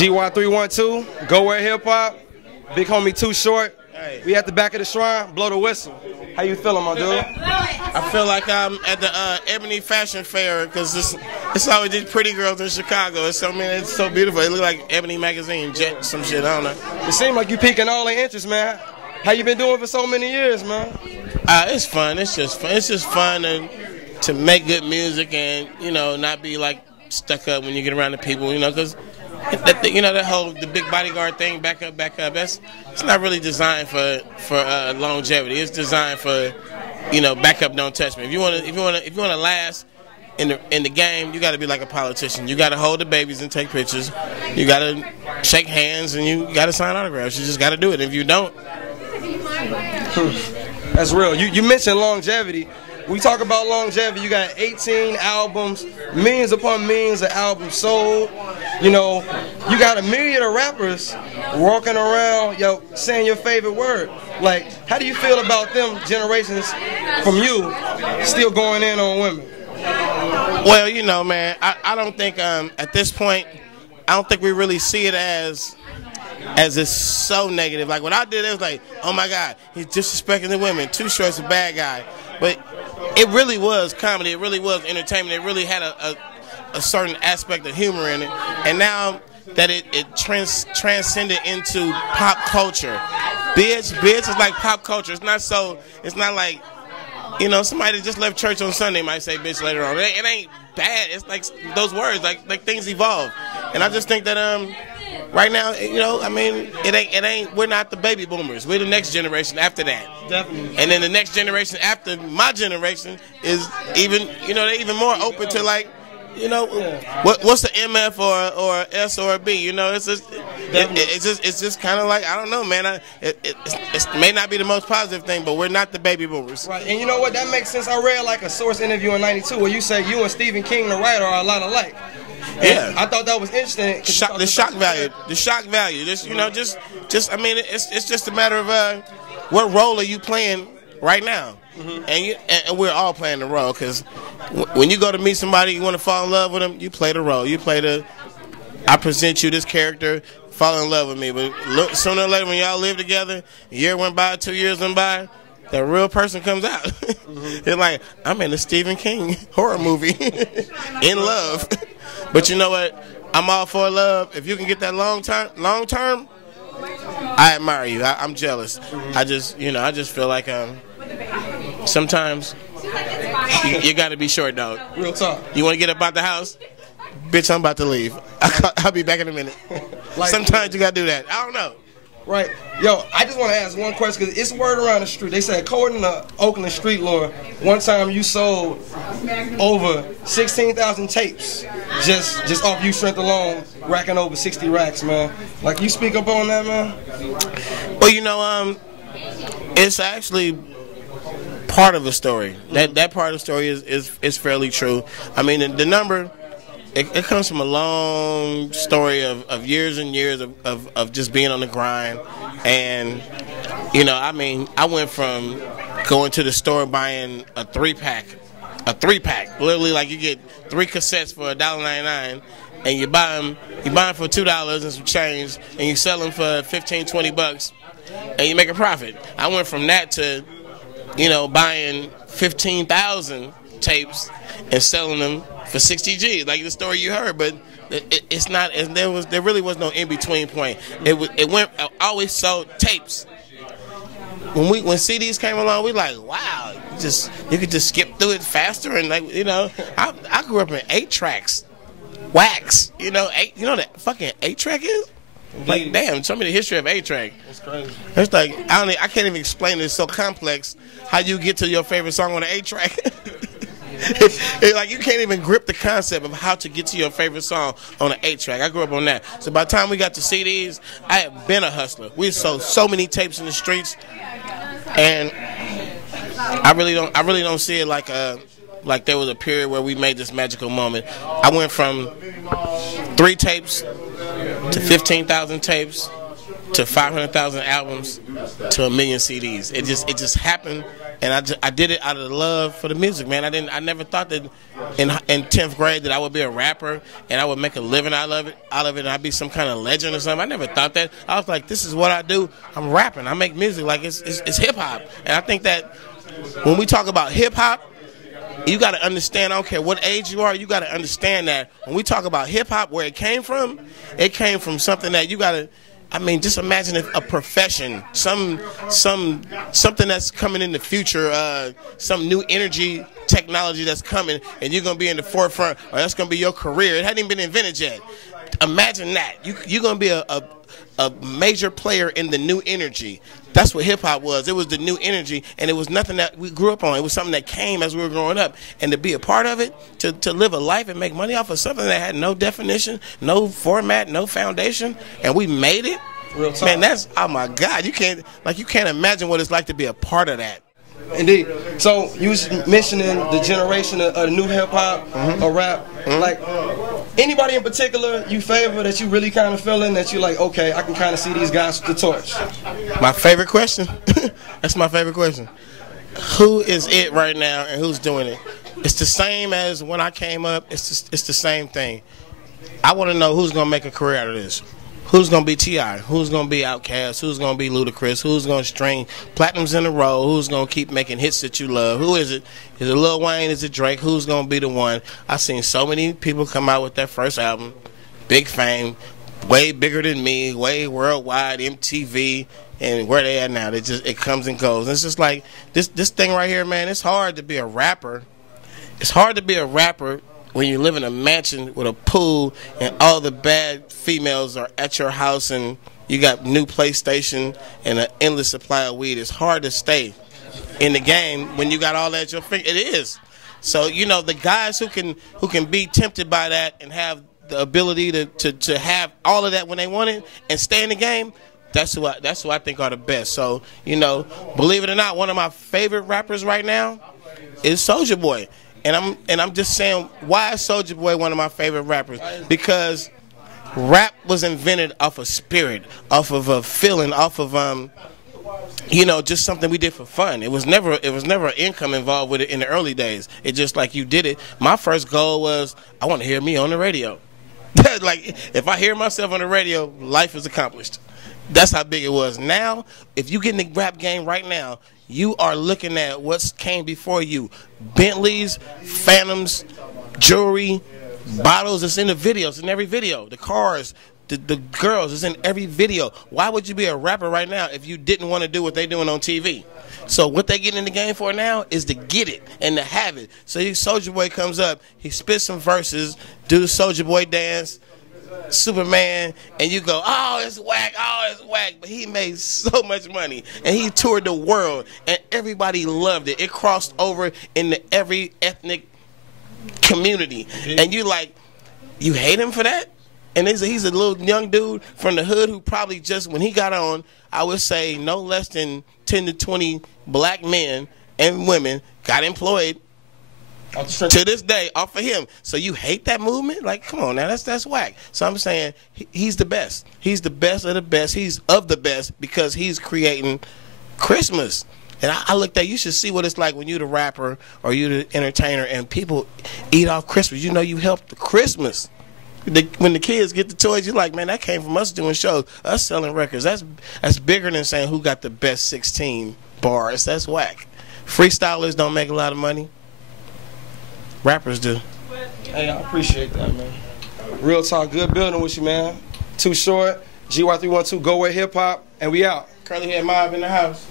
G1312, Gowhere Hip Hop, big homie Too Short. We at the back of the shrine, blow the whistle. How you feeling, my dude? I feel like I'm at the Ebony Fashion Fair because it's always these pretty girls in Chicago. It's so beautiful. It look like Ebony Magazine, Jet, some shit. I don't know. It seems like you piquing all their interest, man. How you been doing for so many years, man? It's fun. It's just fun. It's just fun to make good music and not be like stuck up when you get around the people. Because that whole the big bodyguard thing, back up. It's not really designed for longevity. It's designed for back up, don't touch me. If you want to last in the game, you got to be like a politician. You got to hold the babies and take pictures. You got to shake hands and you got to sign autographs. You just got to do it. If you don't, that's real. You mentioned longevity. We talk about longevity. You got 18 albums, millions upon millions of albums sold. You got a million of rappers walking around, saying your favorite word. Like, how do you feel about them generations from you still going in on women? Well, man, I don't think at this point, I don't think we really see it as it's so negative. Like when I did it, it was like, oh my God, he's disrespecting the women. Too Short's a bad guy. But it really was comedy. It really was entertainment. It really had a certain aspect of humor in it. And now that it transcended into pop culture. Bitch is like pop culture. It's not like, somebody that just left church on Sunday might say bitch later on. It ain't bad. It's like those words, like things evolve. And I just think that right now, it ain't. We're not the baby boomers. We're the next generation after that. Definitely. And then the next generation after my generation is even, they're even more open to like, what's the MF or S or a B? It's just kind of like, I don't know, man. It may not be the most positive thing, but we're not the baby boomers. Right. And you know what? That makes sense. I read like a Source interview in '92 where you say you and Stephen King, the writer, are a lot alike. Yeah, I thought that was interesting. The shock value. It's just a matter of what role are you playing right now, and we're all playing the role. Because when you go to meet somebody, you want to fall in love with them, you play the role. You play I present you this character, fall in love with me. But look, sooner or later, when y'all live together, a year went by, 2 years went by, the real person comes out. It's like, I'm in a Stephen King horror movie, in love. But you know what? I'm all for love. If you can get that long term, I admire you. I'm jealous. I just feel like sometimes you got to be short, dog. Real talk. You want to get up out the house? Bitch, I'm about to leave. I'll be back in a minute. Sometimes you got to do that. I don't know. Right. Yo, I just want to ask one question because it's word around the street. They say, according to Oakland street lore, one time you sold over 16,000 tapes just off you strength alone, racking over 60 racks, man. Like, you speak up on that, man? Well, it's actually part of the story. That part of the story is fairly true. I mean, the number. It comes from a long story of years and years of just being on the grind. And, I went from going to the store buying a three-pack. Literally, like, you get 3 cassettes for $1.99, and you buy them for $2 and some change, and you sell them for 15, 20 bucks, and you make a profit. I went from that to, buying 15,000 tapes and selling them for 60 G's, like the story you heard, but it's not. And there really was no in between point. I always sold tapes. When CDs came along, we like, wow, you could just skip through it faster and I grew up in 8 tracks, wax. You know that fucking 8-track is. Like, damn, show me the history of 8-track. That's crazy. It's like I can't even explain it. It's so complex how you get to your favorite song on an 8-track. It's like you can't even grip the concept of how to get to your favorite song on an 8-track. I grew up on that. So by the time we got to CDs, I had been a hustler. We sold so many tapes in the streets, and I really don't see it like there was a period where we made this magical moment. I went from 3 tapes to 15,000 tapes to 500,000 albums to 1 million CDs. It just happened and I did it out of the love for the music, man. I never thought that in 10th grade that I would be a rapper and I would make a living out of it, and I'd be some kind of legend or something. I never thought that. I was like, this is what I do. I'm rapping. I make music. Like, it's hip hop. And I think that when we talk about hip hop, you got to understand, I don't care what age you are, you got to understand that when we talk about hip hop, where it came from something that you got to, I mean, just imagine if a profession, something that's coming in the future, some new energy technology that's coming, and you're gonna be in the forefront, or that's gonna be your career. It hadn't even been invented yet. Imagine that. You're gonna be a major player in the new energy. That's what hip hop was. It was the new energy, and it was nothing that we grew up on. It was something that came as we were growing up, and to be a part of it, to live a life and make money off of something that had no definition, no format, no foundation, and we made it. Real talk. Man, that's, oh my God, you can't imagine what it's like to be a part of that. Indeed. So you was mentioning the generation of new hip hop or rap. Like, anybody in particular you favor that you really kind of feeling that you like, okay, I can kind of see these guys with the torch? My favorite question? That's my favorite question. Who is it right now and who's doing it? It's the same as when I came up. It's the same thing. I want to know who's going to make a career out of this. Who's going to be T.I.? Who's going to be Outkast? Who's going to be Ludacris? Who's going to string platinums in a row? Who's going to keep making hits that you love? Who is it? Is it Lil Wayne? Is it Drake? Who's going to be the one? I've seen so many people come out with their first album, big fame, way bigger than me, way worldwide, MTV, and where they at now. It comes and goes. And it's just like this thing right here, man, it's hard to be a rapper. It's hard to be a rapper when you live in a mansion with a pool and all the bad females are at your house and you got new PlayStation and an endless supply of weed. It's hard to stay in the game when you got all that at your finger. It is. So, you know, the guys who can be tempted by that and have the ability to have all of that when they want it and stay in the game, that's who I think are the best. So, you know, believe it or not, one of my favorite rappers right now is Soulja Boy. And I'm just saying, why is Soulja Boy one of my favorite rappers? Because rap was invented off of spirit, off of a feeling, off of you know, just something we did for fun. It was never an income involved with it in the early days. It just like you did it. My first goal was I want to hear me on the radio. Like, if I hear myself on the radio, life is accomplished. That's how big it was. Now, if you get in the rap game right now, you are looking at what came before you. Bentleys, Phantoms, jewelry, bottles. It's in the videos, in every video. The cars, the girls, it's in every video. Why would you be a rapper right now if you didn't want to do what they're doing on TV? So what they get in the game for now is to get it and to have it. So Soulja Boy comes up, he spits some verses, do the Soulja Boy dance, Superman, and you go, oh, it's whack, but he made so much money, and he toured the world, and everybody loved it. It crossed over into every ethnic community, and you like, you hate him for that? And he's a little young dude from the hood who probably just, when he got on, I would say no less than 10 to 20 black men and women got employed to this day off of him. So you hate that movement? Like, come on now, that's whack. So I'm saying he's the best. He's the best of the best. He's of the best because he's creating Christmas. And I looked at, you should see what it's like when you're the rapper or you're the entertainer and people eat off Christmas. You know you helped the Christmas. When the kids get the toys, you're like, man, that came from us doing shows, us selling records. That's bigger than saying who got the best 16 bars. That's whack. Freestylers don't make a lot of money. Rappers do. Hey, I appreciate that, man. Real talk, good building with you, man. Too Short, GY312, Gowhere Hip Hop, and we out. Curly Head Mob in the house.